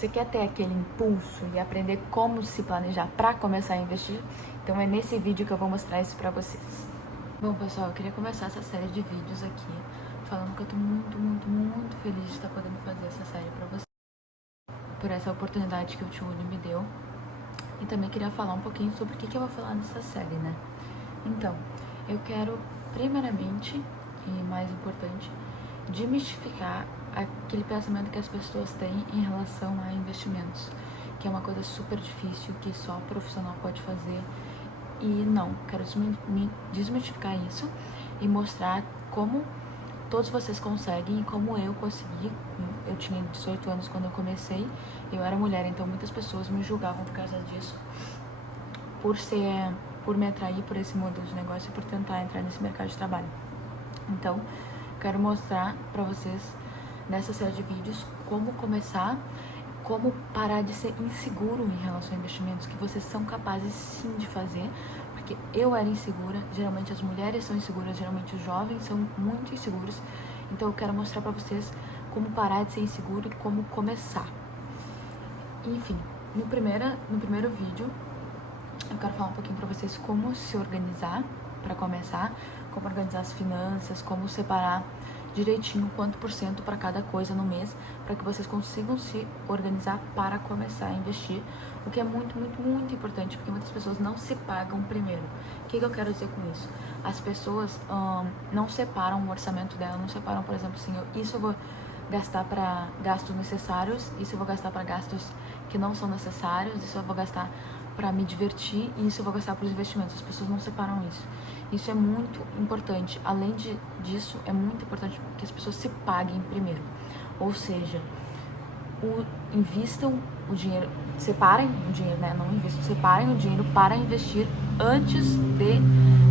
Você quer ter aquele impulso e aprender como se planejar para começar a investir? Então é nesse vídeo que eu vou mostrar isso para vocês. Bom, pessoal, eu queria começar essa série de vídeos aqui falando que eu tô muito feliz de estar podendo fazer essa série para vocês, por essa oportunidade que o Tio Uli me deu. E também queria falar um pouquinho sobre o que eu vou falar nessa série, né? Então, eu quero, primeiramente, e mais importante, desmistificar aquele pensamento que as pessoas têm em relação a investimentos, que é uma coisa super difícil, que só profissional pode fazer. E não, quero desmistificar isso e mostrar como todos vocês conseguem e como eu consegui. Eu tinha 18 anos quando eu comecei, eu era mulher, então muitas pessoas me julgavam por causa disso, por me atrair por esse modelo de negócio e por tentar entrar nesse mercado de trabalho. Então, quero mostrar pra vocês nessa série de vídeos como começar, como parar de ser inseguro em relação a investimentos, que vocês são capazes sim de fazer, porque eu era insegura, geralmente as mulheres são inseguras, geralmente os jovens são muito inseguros, então eu quero mostrar pra vocês como parar de ser inseguro e como começar. Enfim, no primeiro vídeo, eu quero falar um pouquinho pra vocês como se organizar para começar, como organizar as finanças, como separar direitinho quanto por cento para cada coisa no mês, para que vocês consigam se organizar para começar a investir, o que é muito importante, porque muitas pessoas não se pagam primeiro. O que eu quero dizer com isso? As pessoas não separam o orçamento dela, não separam, por exemplo, assim, isso eu vou gastar para gastos necessários, isso eu vou gastar para gastos que não são necessários, isso eu vou gastar para me divertir e isso eu vou gastar para os investimentos. As pessoas não separam isso. Isso é muito importante. Além disso, é muito importante que as pessoas se paguem primeiro. Ou seja, invistam o dinheiro, separem o dinheiro, né? Não investam, separem o dinheiro para investir antes de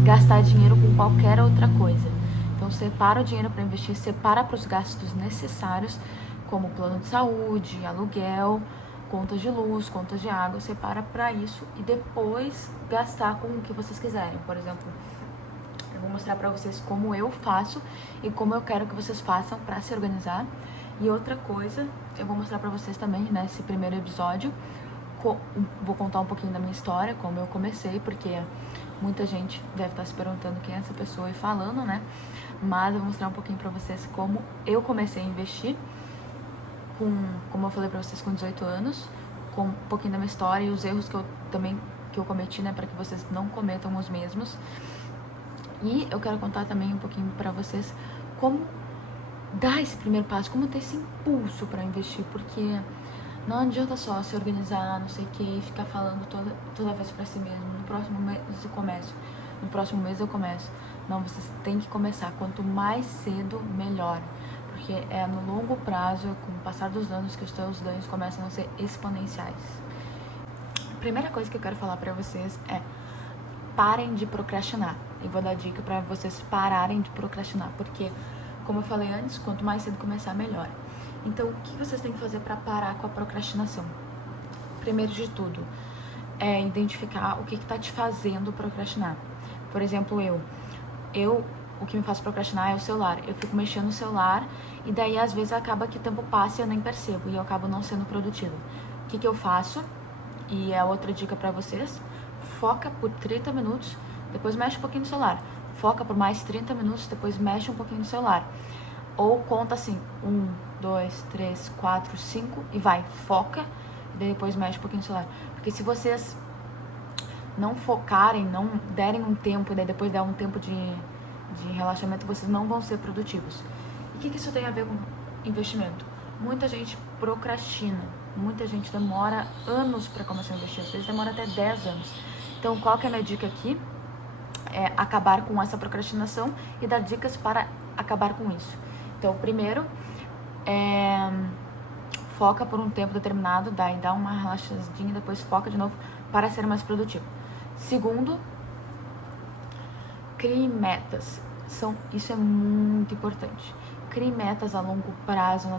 gastar dinheiro com qualquer outra coisa. Então, separa o dinheiro para investir, separa para os gastos necessários, como plano de saúde, aluguel, contas de luz, contas de água, separa para isso e depois gastar com o que vocês quiserem. Por exemplo, eu vou mostrar para vocês como eu faço e como eu quero que vocês façam para se organizar. E outra coisa, eu vou mostrar para vocês também nesse primeiro episódio, vou contar um pouquinho da minha história, como eu comecei, porque muita gente deve estar se perguntando quem é essa pessoa e falando, né? Mas eu vou mostrar um pouquinho para vocês como eu comecei a investir, como eu falei pra vocês, com 18 anos, com um pouquinho da minha história e os erros que eu cometi, né, para que vocês não cometam os mesmos. E eu quero contar também um pouquinho pra vocês como dar esse primeiro passo, como ter esse impulso pra investir, porque não adianta só se organizar, não sei o que, ficar falando toda vez pra si mesmo, no próximo mês eu começo, no próximo mês eu começo. Não, vocês têm que começar, quanto mais cedo, melhor. Porque é no longo prazo, com o passar dos anos, que os seus ganhos começam a ser exponenciais. A primeira coisa que eu quero falar pra vocês é: parem de procrastinar. Eu vou dar dica pra vocês pararem de procrastinar, porque, como eu falei antes, quanto mais cedo começar, melhor. Então, o que vocês têm que fazer pra parar com a procrastinação? Primeiro de tudo, é identificar o que tá te fazendo procrastinar. Por exemplo, o que me faz procrastinar é o celular. Eu fico mexendo no celular e daí às vezes acaba que o tempo passa e eu nem percebo e eu acabo não sendo produtiva. O que eu faço? E é outra dica pra vocês: foca por 30 minutos, depois mexe um pouquinho no celular. Foca por mais 30 minutos, depois mexe um pouquinho no celular. Ou conta assim, 1, 2, 3, 4, 5 e vai, foca e daí depois mexe um pouquinho no celular. Porque se vocês não focarem, não derem um tempo e daí depois der um tempo de relaxamento, vocês não vão ser produtivos. E o que isso tem a ver com investimento? Muita gente procrastina, muita gente demora anos para começar a investir, às vezes demora até 10 anos. Então, qual que é a minha dica aqui? É acabar com essa procrastinação e dar dicas para acabar com isso. Então, primeiro, foca por um tempo determinado, daí dá uma relaxadinha, depois foca de novo para ser mais produtivo. Segundo, crie metas. Isso é muito importante. Crie metas a longo prazo,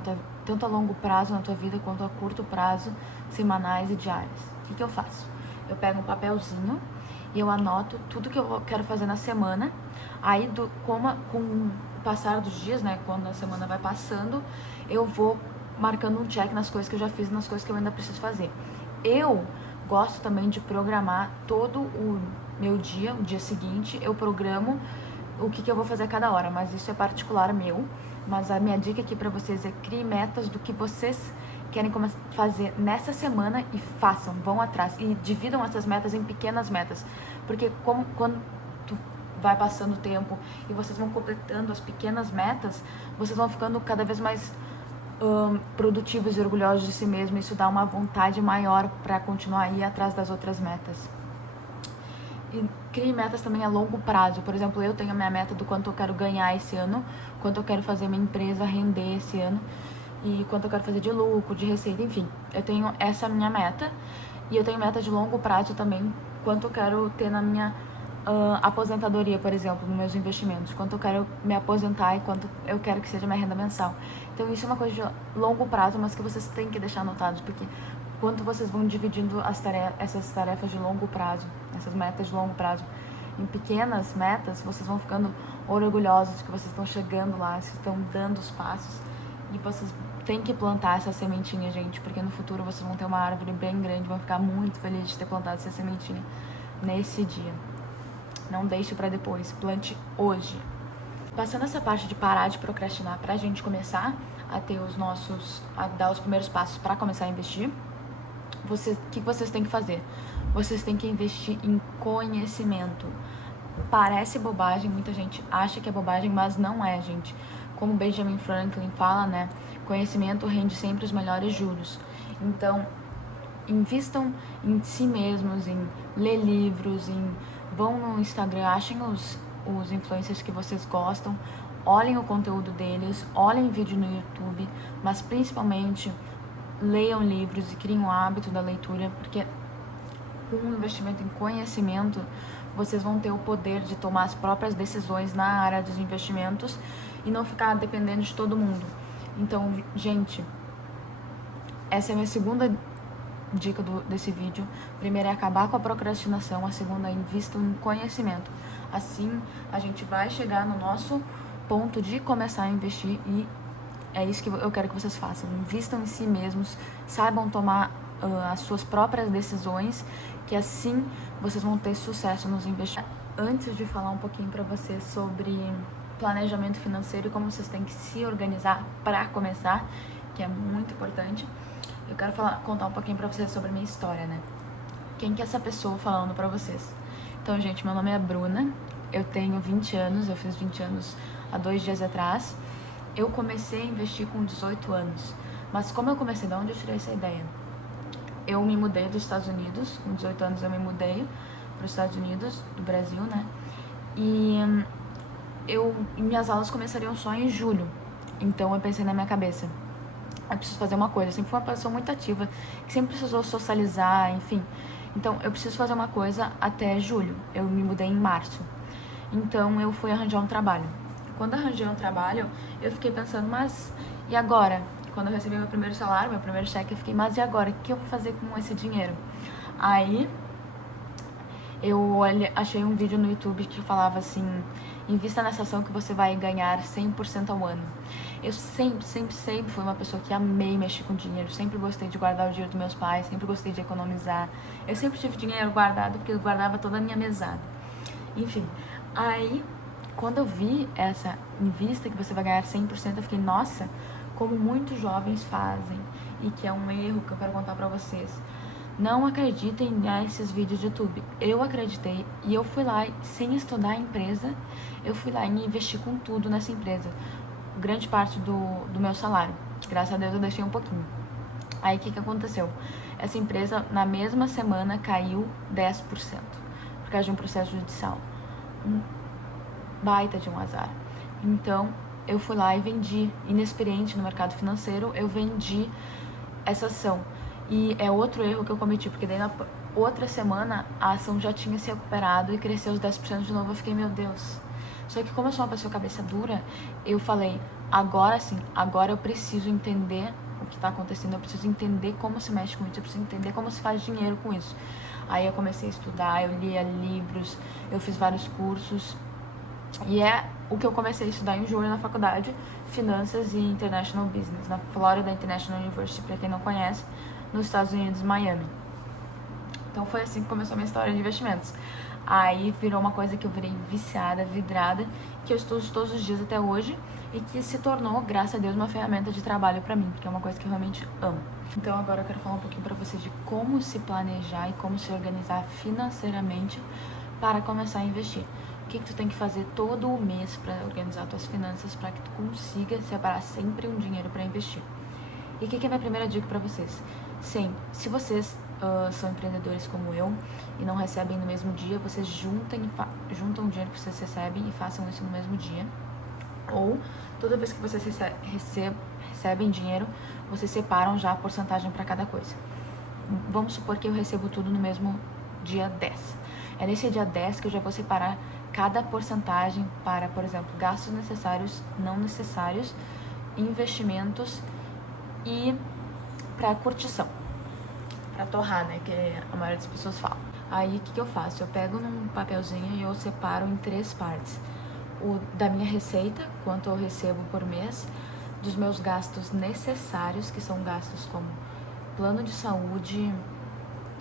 tanto a longo prazo na tua vida quanto a curto prazo, semanais e diárias. O que eu faço? Eu pego um papelzinho e eu anoto tudo que eu quero fazer na semana. Aí, com o passar dos dias, né, quando a semana vai passando, eu vou marcando um check nas coisas que eu já fiz e nas coisas que eu ainda preciso fazer. Eu gosto também de programar todo o meu dia, o dia seguinte, eu programo o que eu vou fazer a cada hora, mas isso é particular meu. Mas a minha dica aqui pra vocês é: crie metas do que vocês querem fazer nessa semana e façam, vão atrás e dividam essas metas em pequenas metas, porque quando vai passando o tempo e vocês vão completando as pequenas metas, vocês vão ficando cada vez mais produtivos e orgulhosos de si mesmo. Isso dá uma vontade maior para continuar a ir atrás das outras metas. E crie metas também a longo prazo. Por exemplo, eu tenho a minha meta do quanto eu quero ganhar esse ano, quanto eu quero fazer minha empresa render esse ano e quanto eu quero fazer de lucro, de receita, enfim. Eu tenho essa minha meta e eu tenho meta de longo prazo também, quanto eu quero ter na minha aposentadoria, por exemplo, nos meus investimentos, quanto eu quero me aposentar e quanto eu quero que seja minha renda mensal. Então isso é uma coisa de longo prazo, mas que vocês têm que deixar anotados, porque quando vocês vão dividindo essas tarefas de longo prazo, essas metas de longo prazo, em pequenas metas, vocês vão ficando orgulhosos de que vocês estão chegando lá, vocês estão dando os passos, e vocês têm que plantar essa sementinha, gente, porque no futuro vocês vão ter uma árvore bem grande, vão ficar muito felizes de ter plantado essa sementinha nesse dia. Não deixe para depois, plante hoje. Passando essa parte de parar de procrastinar pra gente começar a ter a dar os primeiros passos para começar a investir, o que vocês têm que fazer? Vocês têm que investir em conhecimento. Parece bobagem, muita gente acha que é bobagem, mas não é, gente. Como Benjamin Franklin fala, né? Conhecimento rende sempre os melhores juros. Então, invistam em si mesmos, em ler livros, vão no Instagram, achem os influencers que vocês gostam, olhem o conteúdo deles, olhem vídeo no YouTube, mas principalmente leiam livros e criem o hábito da leitura, porque com o investimento em conhecimento, vocês vão ter o poder de tomar as próprias decisões na área dos investimentos e não ficar dependendo de todo mundo. Então, gente, essa é a minha segunda dica desse vídeo. A primeira é acabar com a procrastinação, a segunda é invista em conhecimento. Assim, a gente vai chegar no nosso ponto de começar a investir e é isso que eu quero que vocês façam. Invistam em si mesmos, saibam tomar as suas próprias decisões, que assim vocês vão ter sucesso nos investimentos. Antes de falar um pouquinho para vocês sobre planejamento financeiro e como vocês têm que se organizar para começar, que é muito importante, eu quero contar um pouquinho pra vocês sobre a minha história, né? Quem que é essa pessoa falando pra vocês? Então, gente, meu nome é Bruna, eu tenho 20 anos, eu fiz 20 anos há 2 dias atrás. Eu comecei a investir com 18 anos. Mas como eu comecei, de onde eu tirei essa ideia? Eu me mudei dos Estados Unidos, com 18 anos eu me mudei para os Estados Unidos, do Brasil, né? E minhas aulas começariam só em julho. Então eu pensei na minha cabeça, eu preciso fazer uma coisa. Eu sempre fui uma pessoa muito ativa, que sempre precisou socializar, enfim. Então, eu preciso fazer uma coisa até julho. Eu me mudei em março. Então, eu fui arranjar um trabalho. Quando arranjei um trabalho, eu fiquei pensando, mas e agora? Quando eu recebi meu primeiro salário, meu primeiro cheque, eu fiquei, mas e agora? O que eu vou fazer com esse dinheiro? Aí, eu achei um vídeo no YouTube que falava assim: invista nessa ação que você vai ganhar 100% ao ano. Eu sempre fui uma pessoa que amei mexer com dinheiro, sempre gostei de guardar o dinheiro dos meus pais, sempre gostei de economizar. Eu sempre tive dinheiro guardado porque eu guardava toda a minha mesada. Enfim, aí quando eu vi essa invista que você vai ganhar 100%, eu fiquei, nossa, como muitos jovens fazem e que é um erro que eu quero contar pra vocês. Não acreditem nesses vídeos de YouTube. Eu acreditei e eu fui lá, sem estudar a empresa, eu fui lá e investi com tudo nessa empresa. Grande parte do meu salário. Graças a Deus eu deixei um pouquinho. Aí o que aconteceu? Essa empresa, na mesma semana, caiu 10%. Por causa de um processo judicial. Um baita de um azar. Então, eu fui lá e vendi. Inexperiente no mercado financeiro, eu vendi essa ação. E é outro erro que eu cometi, porque daí na outra semana a ação já tinha se recuperado e cresceu os 10% de novo. Eu fiquei, meu Deus. Só que como eu sou uma pessoa cabeça dura, eu falei, agora sim, agora eu preciso entender o que tá acontecendo, eu preciso entender como se mexe com isso, eu preciso entender como se faz dinheiro com isso. Aí eu comecei a estudar, eu lia livros, eu fiz vários cursos. E é o que eu comecei a estudar em julho na faculdade, Finanças e International Business, na Florida International University, para quem não conhece, nos Estados Unidos, Miami. Então foi assim que começou a minha história de investimentos. Aí virou uma coisa que eu virei viciada, vidrada, que eu estudo todos os dias até hoje e que se tornou, graças a Deus, uma ferramenta de trabalho pra mim, porque é uma coisa que eu realmente amo. Então agora eu quero falar um pouquinho pra vocês de como se planejar e como se organizar financeiramente para começar a investir. O que tu tem que fazer todo o mês para organizar tuas finanças para que tu consiga separar sempre um dinheiro para investir. E o que é a minha primeira dica para vocês? Sim, se vocês são empreendedores como eu e não recebem no mesmo dia, vocês juntam o dinheiro que vocês recebem e façam isso no mesmo dia. Ou toda vez que vocês recebem dinheiro, vocês separam já a porcentagem para cada coisa. Vamos supor que eu recebo tudo no mesmo dia 10. É nesse dia 10 que eu já vou separar cada porcentagem para, por exemplo, gastos necessários, não necessários, investimentos e para curtição, para torrar, né, que a maioria das pessoas fala. Aí o que eu faço? Eu pego num papelzinho e eu separo em 3 partes. O da minha receita, quanto eu recebo por mês, dos meus gastos necessários, que são gastos como plano de saúde,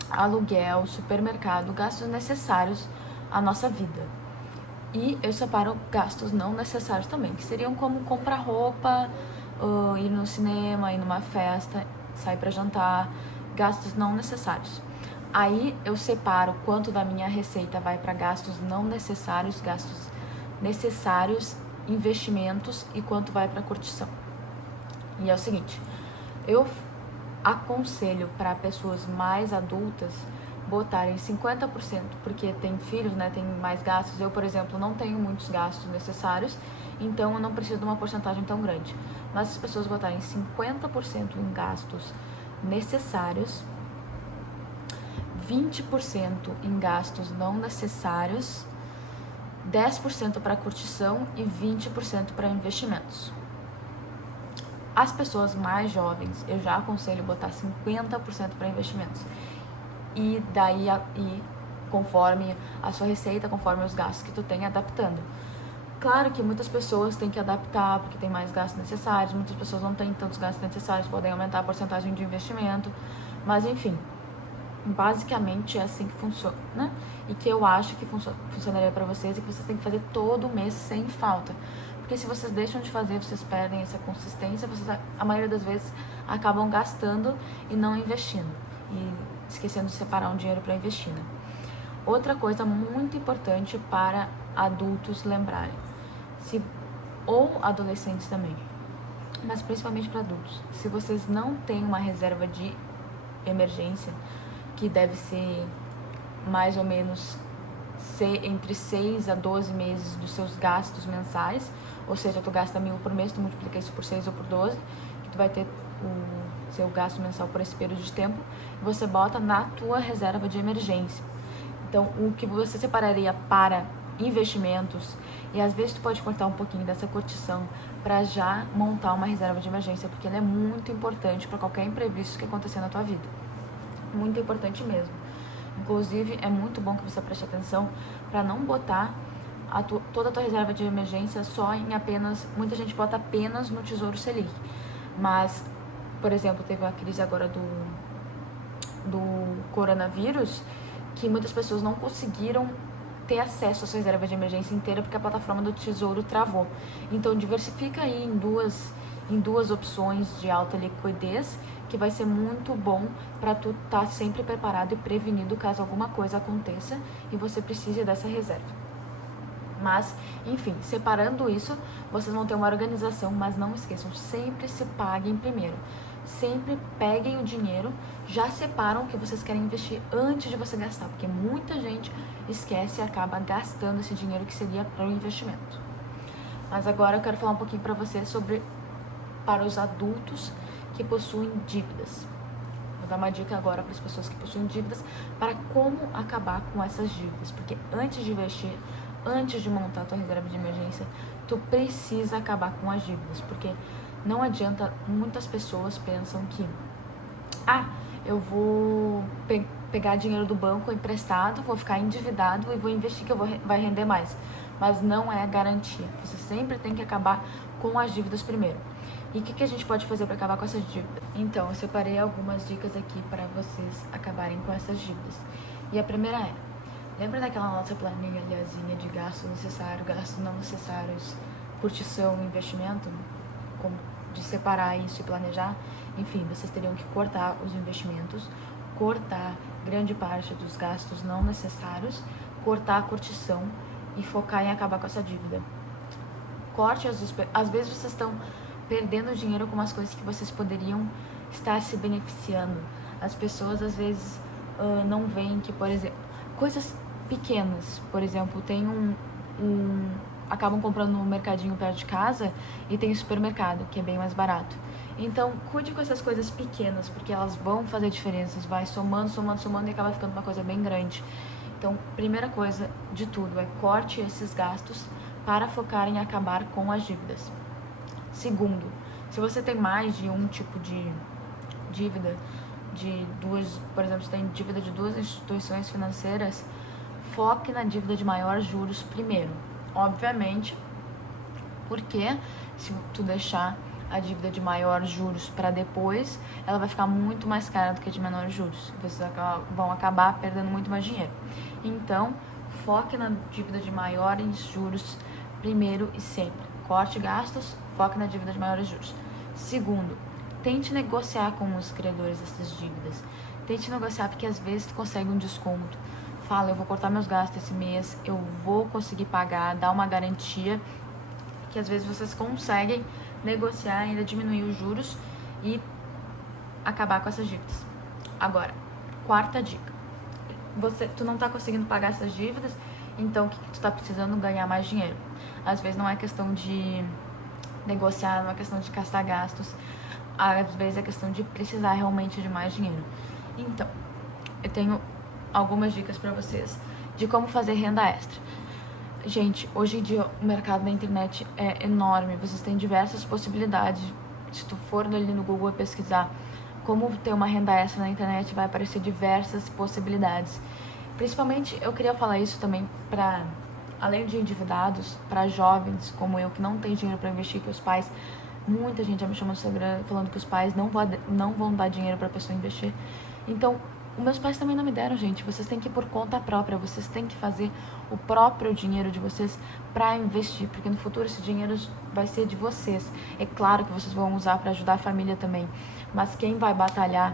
aluguel, supermercado, gastos necessários à nossa vida. E eu separo gastos não necessários também, que seriam como comprar roupa, ir no cinema, ir numa festa, sair para jantar, gastos não necessários. Aí eu separo quanto da minha receita vai para gastos não necessários, gastos necessários, investimentos e quanto vai para curtição. E é o seguinte, eu aconselho para pessoas mais adultas botarem 50%, porque tem filhos, né, tem mais gastos. Eu, por exemplo, não tenho muitos gastos necessários, então eu não preciso de uma porcentagem tão grande. Mas se as pessoas botarem 50% em gastos necessários, 20% em gastos não necessários, 10% para curtição e 20% para investimentos. As pessoas mais jovens, eu já aconselho botar 50% para investimentos. E daí, conforme a sua receita, conforme os gastos que tu tem, adaptando. Claro que muitas pessoas têm que adaptar, porque tem mais gastos necessários, muitas pessoas não têm tantos gastos necessários, podem aumentar a porcentagem de investimento, mas enfim, basicamente é assim que funciona, né? E que eu acho que funcionaria para vocês e que vocês têm que fazer todo mês sem falta. Porque se vocês deixam de fazer, vocês perdem essa consistência, vocês, a maioria das vezes, acabam gastando e não investindo. E esquecendo de separar um dinheiro para investir, né? Outra coisa muito importante para adultos lembrarem, ou adolescentes também, mas principalmente para adultos, se vocês não têm uma reserva de emergência, que deve ser mais ou menos entre 6 a 12 meses dos seus gastos mensais, ou seja, tu gasta 1.000 por mês, tu multiplica isso por 6 ou por 12, que tu vai ter o seu gasto mensal por esse período de tempo, você bota na tua reserva de emergência. Então, o que você separaria para investimentos, e às vezes tu pode cortar um pouquinho dessa curtição para já montar uma reserva de emergência, porque ela é muito importante para qualquer imprevisto que acontecer na tua vida. Muito importante mesmo. Inclusive, é muito bom que você preste atenção para não botar toda a tua reserva de emergência só em apenas... Muita gente bota apenas no Tesouro Selic. Mas, por exemplo, teve a crise agora do coronavírus, que muitas pessoas não conseguiram ter acesso à sua reserva de emergência inteira porque a plataforma do Tesouro travou. Então, diversifica aí em duas opções de alta liquidez, que vai ser muito bom para tu estar sempre preparado e prevenido caso alguma coisa aconteça e você precise dessa reserva. Mas, enfim, separando isso, vocês vão ter uma organização, mas não esqueçam, sempre se paguem primeiro. Sempre peguem o dinheiro, já separam o que vocês querem investir antes de você gastar, porque muita gente esquece e acaba gastando esse dinheiro que seria para o investimento. Mas agora eu quero falar um pouquinho para vocês para os adultos que possuem dívidas. Vou dar uma dica agora para as pessoas que possuem dívidas para como acabar com essas dívidas, porque antes de investir, antes de montar a tua reserva de emergência, tu precisa acabar com as dívidas, porque não adianta, muitas pessoas pensam que eu vou pegar dinheiro do banco emprestado, vou ficar endividado e vou investir que vai render mais. mas não é garantia. Você sempre tem que acabar com as dívidas primeiro. E o que a gente pode fazer para acabar com essas dívidas? Então, eu separei algumas dicas aqui para vocês acabarem com essas dívidas. E a primeira é: lembra daquela nossa planilhazinha de gastos necessários, gastos não necessários, curtição, investimento? Como de separar isso e planejar? Enfim, vocês teriam que cortar os investimentos, cortar grande parte dos gastos não necessários, cortar a curtição e focar em acabar com essa dívida. Corte às vezes vocês estão perdendo dinheiro com umas coisas que vocês poderiam estar se beneficiando. As pessoas às vezes não veem que, por exemplo, coisas pequenas, por exemplo, tem acabam comprando no mercadinho perto de casa e tem o supermercado, que é bem mais barato. Então, cuide com essas coisas pequenas, porque elas vão fazer diferenças, vai somando e acaba ficando uma coisa bem grande. Então, primeira coisa de tudo é corte esses gastos para focar em acabar com as dívidas. Segundo, se você tem mais de um tipo de dívida, por exemplo, você tem dívida de 2 instituições financeiras, foque na dívida de maior juros primeiro. Obviamente, porque se tu deixar a dívida de maior juros para depois, ela vai ficar muito mais cara do que a de menor juros. Vocês vão acabar perdendo muito mais dinheiro. Então, foque na dívida de maiores juros primeiro e sempre. Corte gastos, foque na dívida de maiores juros. Segundo, tente negociar com os credores dessas dívidas. Tente negociar, porque às vezes tu consegue um desconto. Fala, eu vou cortar meus gastos esse mês, eu vou conseguir pagar, dá uma garantia, que às vezes vocês conseguem negociar, ainda diminuir os juros e acabar com essas dívidas. Agora, quarta dica. Tu não tá conseguindo pagar essas dívidas, então o que tu tá precisando? Ganhar mais dinheiro. Às vezes não é questão de negociar, não é questão de gastar gastos, às vezes é questão de precisar realmente de mais dinheiro. Então, eu tenho algumas dicas para vocês de como fazer renda extra. Gente, hoje em dia o mercado da internet é enorme, vocês têm diversas possibilidades. Se tu for ali no Google e pesquisar como ter uma renda extra na internet, vai aparecer diversas possibilidades. Principalmente, eu queria falar isso também para, além de endividados, para jovens como eu, que não tem dinheiro para investir, que os pais, muita gente já me chamou no Instagram falando que os pais não vão dar dinheiro para a pessoa investir. Então, os meus pais também não me deram, gente. Vocês têm que ir por conta própria, vocês têm que fazer o próprio dinheiro de vocês para investir, porque no futuro esse dinheiro vai ser de vocês. É claro que vocês vão usar para ajudar a família também, mas quem vai batalhar,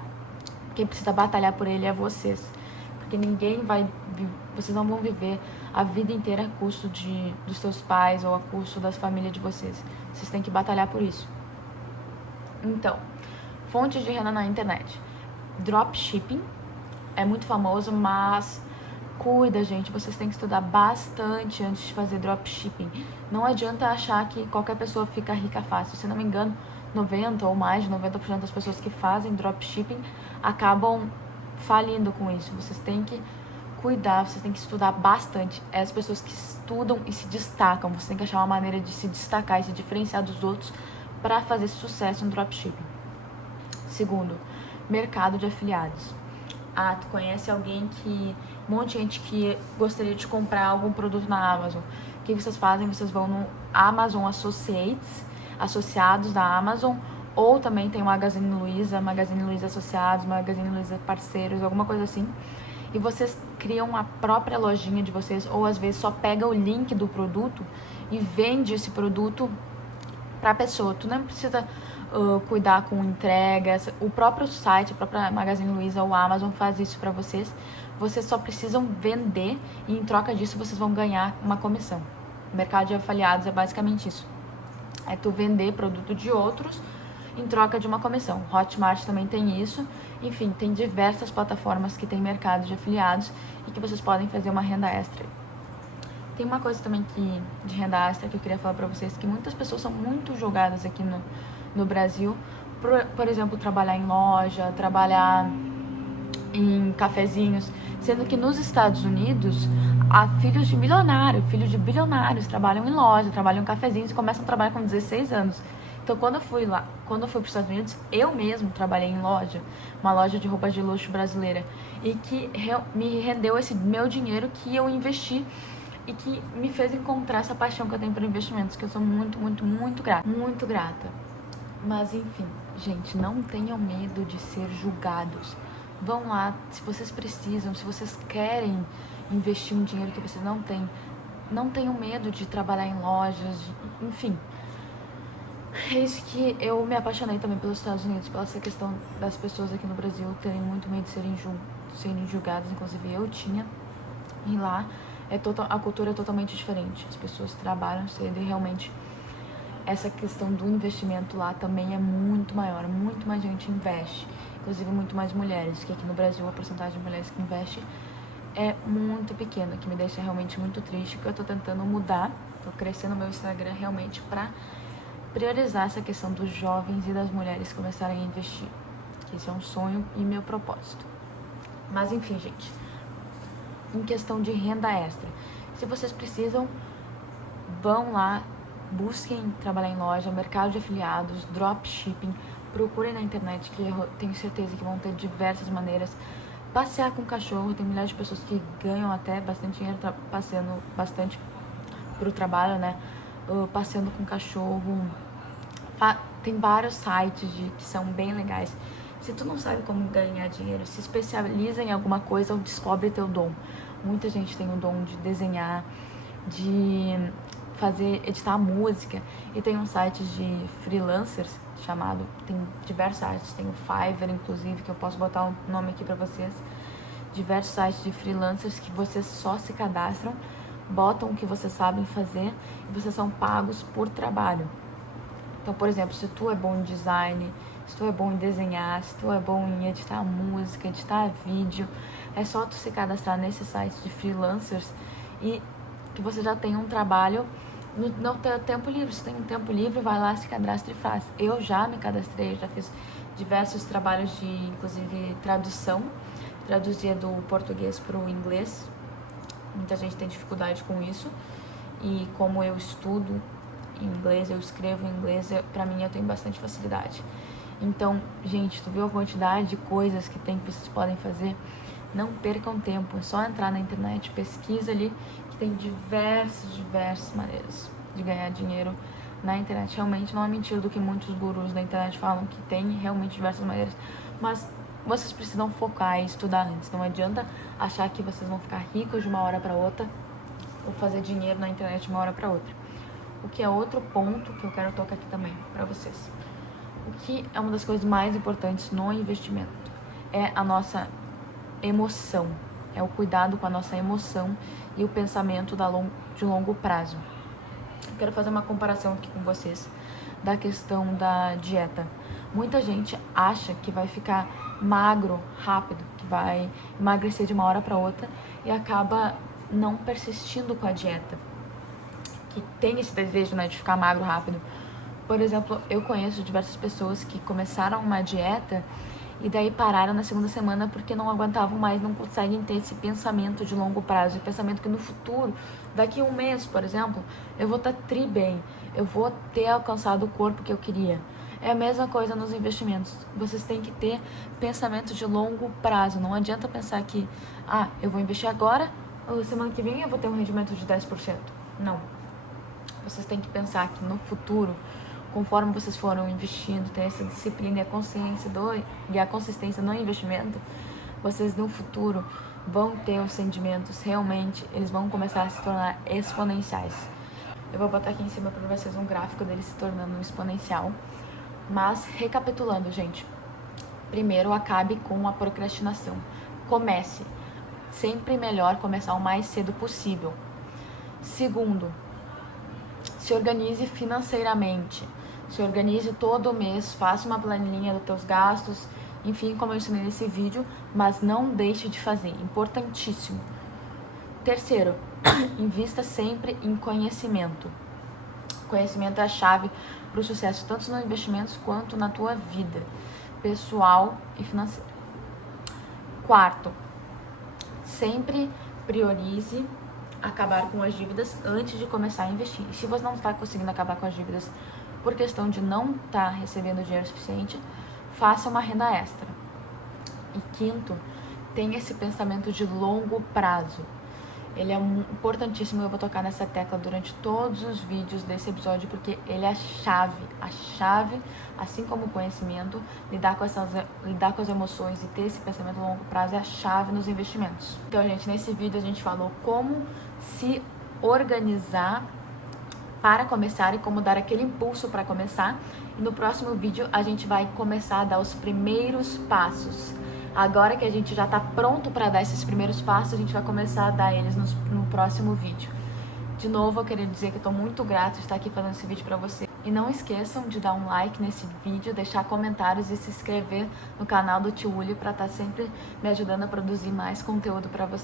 quem precisa batalhar por ele é vocês, porque vocês não vão viver a vida inteira a custo dos seus pais ou a custo das famílias de vocês. Vocês têm que batalhar por isso. Então, fontes de renda na internet. Dropshipping é muito famoso, mas cuida, gente, vocês têm que estudar bastante antes de fazer dropshipping. Não adianta achar que qualquer pessoa fica rica fácil. Se não me engano, 90% ou mais de 90% das pessoas que fazem dropshipping acabam falindo com isso. Vocês têm que cuidar, vocês têm que estudar bastante. É as pessoas que estudam e se destacam. Você tem que achar uma maneira de se destacar e se diferenciar dos outros para fazer sucesso no dropshipping. Segundo, mercado de afiliados. Tu conhece alguém um monte de gente que gostaria de comprar algum produto na Amazon. O que vocês fazem? Vocês vão no Amazon Associates, associados da Amazon, ou também tem o Magazine Luiza Associados, Magazine Luiza Parceiros, alguma coisa assim. E vocês criam a própria lojinha de vocês, ou às vezes só pega o link do produto e vende esse produto para a pessoa. Tu não precisa cuidar com entregas. O próprio site, a própria Magazine Luiza ou Amazon faz isso para vocês. Vocês só precisam vender e em troca disso vocês vão ganhar uma comissão. O mercado de afiliados é basicamente isso. É tu vender produto de outros em troca de uma comissão. Hotmart também tem isso. Enfim, tem diversas plataformas que tem mercado de afiliados e que vocês podem fazer uma renda extra. Tem uma coisa também de renda extra que eu queria falar pra vocês, que muitas pessoas são muito jogadas aqui no Brasil. Por exemplo, trabalhar em loja, trabalhar em cafezinhos, sendo que nos Estados Unidos, há filhos de bilionários trabalham em loja, trabalham em cafezinhos e começam a trabalhar com 16 anos. Então, quando eu fui para os Estados Unidos, eu mesmo trabalhei em loja, uma loja de roupas de luxo brasileira, e que me rendeu esse meu dinheiro que eu investi e que me fez encontrar essa paixão que eu tenho por investimentos, que eu sou muito, muito, muito grata. Muito grata. Mas enfim, gente, não tenham medo de ser julgados. Vão lá, se vocês precisam, se vocês querem investir um dinheiro que vocês não têm, não tenham medo de trabalhar em lojas, enfim. É isso que eu me apaixonei também pelos Estados Unidos, pela essa questão das pessoas aqui no Brasil terem muito medo de serem julgadas, inclusive eu tinha. E lá a cultura é totalmente diferente. As pessoas trabalham cedo e realmente essa questão do investimento lá também é muito maior. Muito mais gente investe, inclusive muito mais mulheres, que aqui no Brasil a porcentagem de mulheres que investe é muito pequena, que me deixa realmente muito triste, que eu tô tentando mudar, tô crescendo meu Instagram realmente pra priorizar essa questão dos jovens e das mulheres começarem a investir, que esse é um sonho e meu propósito. Mas enfim, gente, em questão de renda extra, se vocês precisam, vão lá, busquem trabalhar em loja, mercado de afiliados, dropshipping, procurem na internet, que eu tenho certeza que vão ter diversas maneiras. Passear com cachorro, tem milhares de pessoas que ganham até bastante dinheiro passeando bastante pro trabalho, né? Passeando com cachorro. Tem vários sites que são bem legais. Se tu não sabe como ganhar dinheiro, se especializa em alguma coisa ou descobre teu dom. Muita gente tem o dom de desenhar, de editar música, e tem um site de freelancers tem diversos sites, tem o Fiverr, inclusive, que eu posso botar o nome aqui pra vocês, diversos sites de freelancers que vocês só se cadastram, botam o que vocês sabem fazer e vocês são pagos por trabalho. Então, por exemplo, se tu é bom em design, se tu é bom em desenhar, se tu é bom em editar música, editar vídeo, é só tu se cadastrar nesse site de freelancers e que você já tem um trabalho no teu tempo livre. Se tem um tempo livre, vai lá, se cadastra e faz. Eu já me cadastrei, já fiz diversos trabalhos de, inclusive, tradução. Traduzia do português para o inglês. Muita gente tem dificuldade com isso. E como eu estudo em inglês, eu escrevo em inglês, pra mim eu tenho bastante facilidade. Então, gente, tu viu a quantidade de coisas que vocês podem fazer? Não percam tempo, é só entrar na internet, pesquisa ali, que tem diversas maneiras de ganhar dinheiro na internet. Realmente não é mentira do que muitos gurus da internet falam, que tem realmente diversas maneiras, mas vocês precisam focar e estudar antes. Não adianta achar que vocês vão ficar ricos de uma hora para outra ou fazer dinheiro na internet de uma hora para outra. O que é outro ponto que eu quero tocar aqui também para vocês. O que é uma das coisas mais importantes no investimento é a nossa emoção, é o cuidado com a nossa emoção e o pensamento de longo prazo. Eu quero fazer uma comparação aqui com vocês da questão da dieta. Muita gente acha que vai ficar magro rápido, que vai emagrecer de uma hora para outra e acaba não persistindo com a dieta, que tem esse desejo, né, de ficar magro rápido. Por exemplo, eu conheço diversas pessoas que começaram uma dieta e daí pararam na segunda semana porque não aguentavam mais, não conseguem ter esse pensamento de longo prazo, pensamento que no futuro, daqui a um mês, por exemplo, eu vou estar bem, eu vou ter alcançado o corpo que eu queria. É a mesma coisa nos investimentos, vocês têm que ter pensamento de longo prazo, não adianta pensar que, eu vou investir agora, semana que vem eu vou ter um rendimento de 10%. Não. Vocês têm que pensar que no futuro, conforme vocês foram investindo, ter essa disciplina e a consistência no investimento, vocês no futuro vão ter os rendimentos, realmente, eles vão começar a se tornar exponenciais. Eu vou botar aqui em cima para vocês um gráfico dele se tornando exponencial. Mas, recapitulando, gente, primeiro, acabe com a procrastinação. Comece. Sempre melhor começar o mais cedo possível. Segundo, se organize financeiramente. Se organize todo mês, faça uma planilha dos teus gastos, enfim, como eu ensinei nesse vídeo, mas não deixe de fazer, importantíssimo. Terceiro, invista sempre em conhecimento. Conhecimento é a chave para o sucesso, tanto nos investimentos quanto na tua vida pessoal e financeira. Quarto, sempre priorize acabar com as dívidas antes de começar a investir. E se você não está conseguindo acabar com as dívidas por questão de não estar recebendo dinheiro suficiente, faça uma renda extra. E quinto, tenha esse pensamento de longo prazo. Ele é importantíssimo, eu vou tocar nessa tecla durante todos os vídeos desse episódio, porque ele é a chave, assim como o conhecimento, lidar com as emoções e ter esse pensamento a longo prazo é a chave nos investimentos. Então, gente, nesse vídeo a gente falou como se organizar para começar e como dar aquele impulso para começar. E no próximo vídeo a gente vai começar a dar os primeiros passos. Agora que a gente já está pronto para dar esses primeiros passos, a gente vai começar a dar eles no próximo vídeo. De novo, eu queria dizer que eu estou muito grata de estar aqui fazendo esse vídeo para você. E não esqueçam de dar um like nesse vídeo, deixar comentários e se inscrever no canal do Tio Uli para estar sempre me ajudando a produzir mais conteúdo para você.